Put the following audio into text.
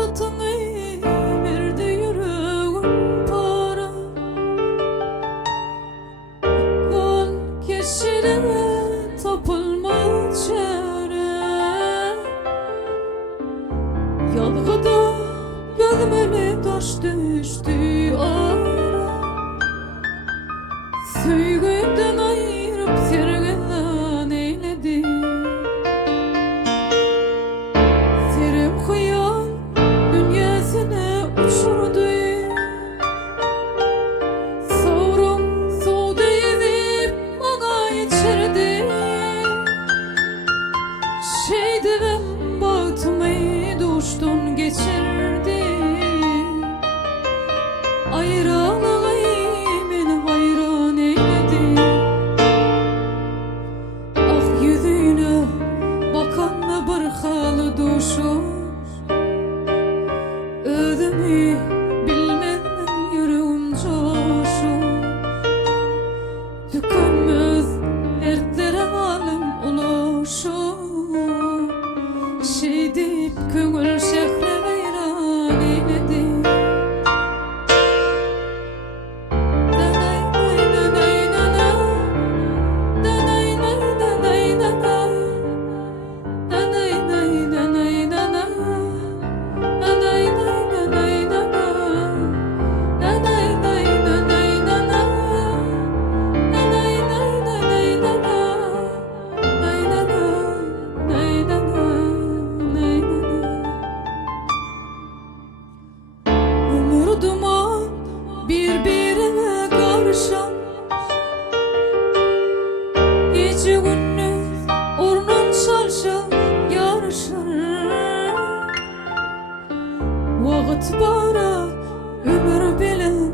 Hasretini verdi yüreğim para. Kol keşirime tapılmaz çare. Yalgıda gözüme taş düştü ara. Söygüden ayırıp sergen eyledi. Serim hıyal dünyasına uçurdu. Savrum soğudu edip bana içirdi. Şeydi ben baktımı duştun geçirdi. Ayralı beni hayran eyledi. Ah yüzüne bakan bir halı duşu. Özümü bilmeden yüreğim coşu. Tükenmez dertlere alım ulaşu. Şey deyip köngül şehre veyran eyledi. Umurduma birbirine karışan gece gündüz orman şarşal yarışır. Vakit bara ömür bilen